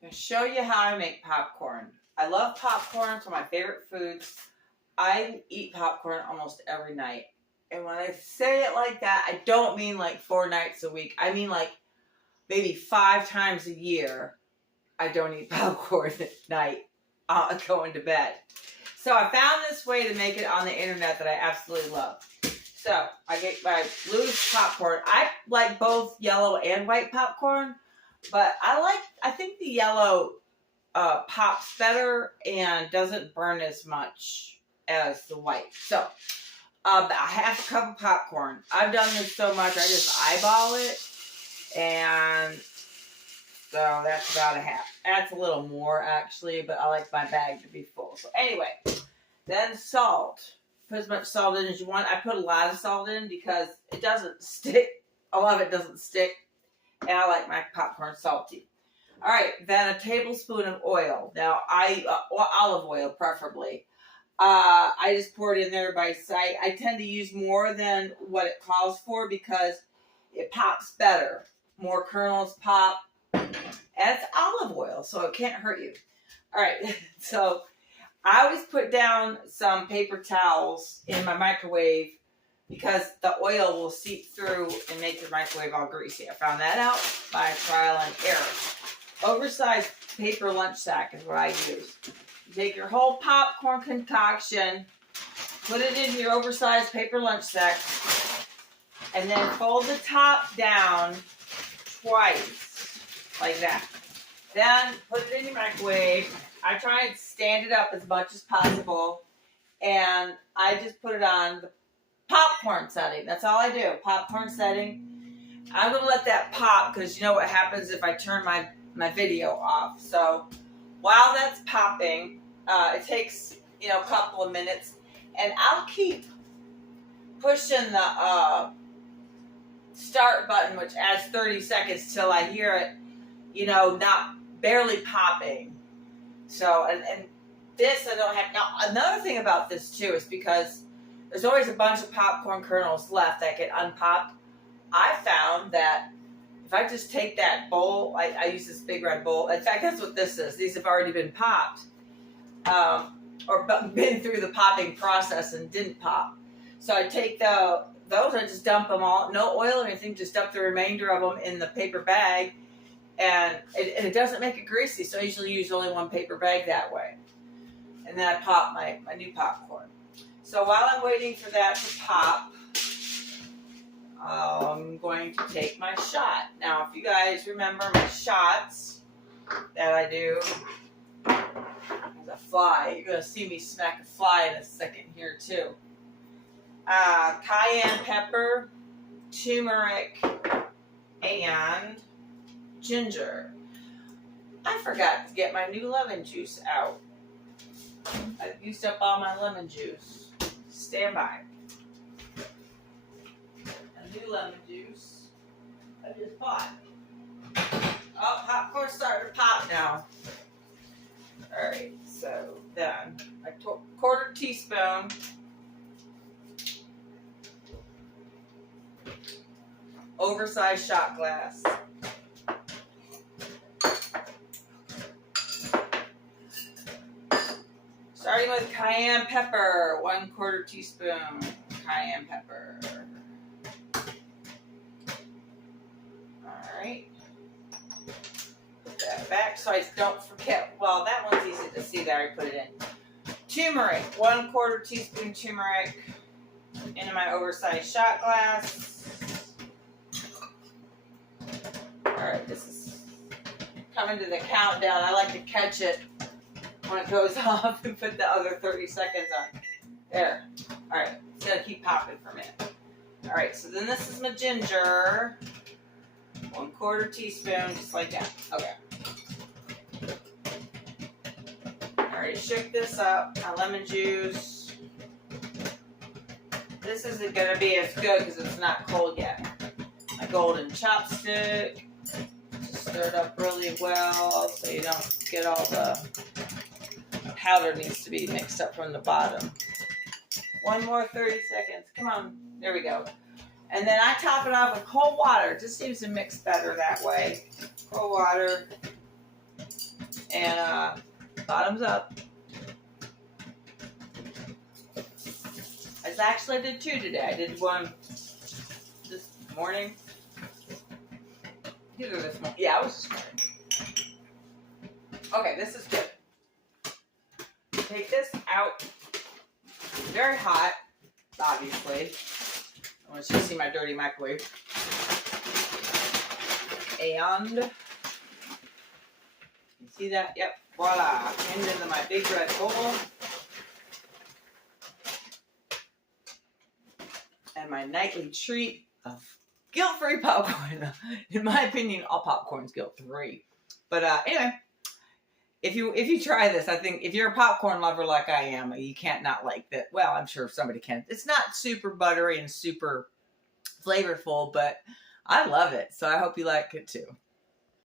I'm going to show you how I make popcorn. I love popcorn. It's one of my favorite foods. I eat popcorn almost every night. And when I say it like that, I don't mean like 4 nights a week. I mean like maybe 5 times a year. I don't eat popcorn at night going to bed. So I found this way to make it on the internet that I absolutely love. So I get my Blue's popcorn. I like both yellow and white popcorn, but I think the yellow pops better and doesn't burn as much as the white. So a half a cup of popcorn. I've done this so much, I just eyeball it, and so that's about a half. That's a little more actually, but I like my bag to be full. So anyway, then salt. Put as much salt in as you want. I put a lot of salt in because it doesn't stick. A lot of it doesn't stick, and I like my popcorn salty. All right, then a tablespoon of oil. Now, olive oil preferably. I just pour it in there by sight. I tend to use more than what it calls for because it pops better. More kernels pop, and it's olive oil, so it can't hurt you. All right, so I always put down some paper towels in my microwave because the oil will seep through and make your microwave all greasy. I found that out by trial and error. Oversized paper lunch sack is what I use. You take your whole popcorn concoction, put it in your oversized paper lunch sack, and then fold the top down twice, like that. Then put it in your microwave. I try and stand it up as much as possible, and I just put it on the popcorn setting. That's all I do, popcorn setting. I'm going to let that pop because you know what happens if I turn my video off. So while that's popping, it takes, a couple of minutes, and I'll keep pushing the start button, which adds 30 seconds till I hear it, not barely popping. So, and this I don't have. Now, another thing about this too is because there's always a bunch of popcorn kernels left that get unpopped. I found that if I just take that bowl, I use this big red bowl. In fact, that's what this is. These have already been popped, or been through the popping process and didn't pop. So I take those, I just dump them all, no oil or anything, just dump the remainder of them in the paper bag, and it doesn't make it greasy. So I usually use only one paper bag that way. And then I pop my new popcorn. So while I'm waiting for that to pop, I'm going to take my shot. Now, if you guys remember my shots that I do, there's a fly. You're going to see me smack a fly in a second here, too. Cayenne pepper, turmeric, and ginger. I forgot to get my new lemon juice out. I've used up all my lemon juice. Stand by. New lemon juice. I just bought. Oh, popcorn's starting to pop now. Alright, so then a quarter teaspoon oversized shot glass. Starting with cayenne pepper, 1/4 teaspoon cayenne pepper. Alright. Put that back so I don't forget. Well, that one's easy to see that I put it in. Turmeric, 1/4 teaspoon turmeric into my oversized shot glass. Alright, this is coming to the countdown. I like to catch it when it goes off and put the other 30 seconds on. There. Alright, it's going to keep popping for a minute. Alright, so then this is my ginger. 1/4 teaspoon, just like that. Okay. Alright, shook this up. My lemon juice. This isn't going to be as good because it's not cold yet. My golden chopstick. Just stir it up really well so you don't get all the powder needs to be mixed up from the bottom. One more 30 seconds. Come on. There we go. And then I top it off with cold water. It just seems to mix better that way. Cold water. And bottoms up. I did 2 today. I did one this morning. Either this morning. Yeah, it was this morning. Okay, this is good. Take this out. Very hot, obviously. I want you to see my dirty microwave. And you see that? Yep. Voila. Into my big red bowl. And my nightly treat of guilt-free popcorn. In my opinion, all popcorn's guilt-free. But anyway, if you try this, I think if you're a popcorn lover like I am, you can't not like that. Well, I'm sure somebody can. It's not super buttery and super flavorful, but I love it. So I hope you like it too.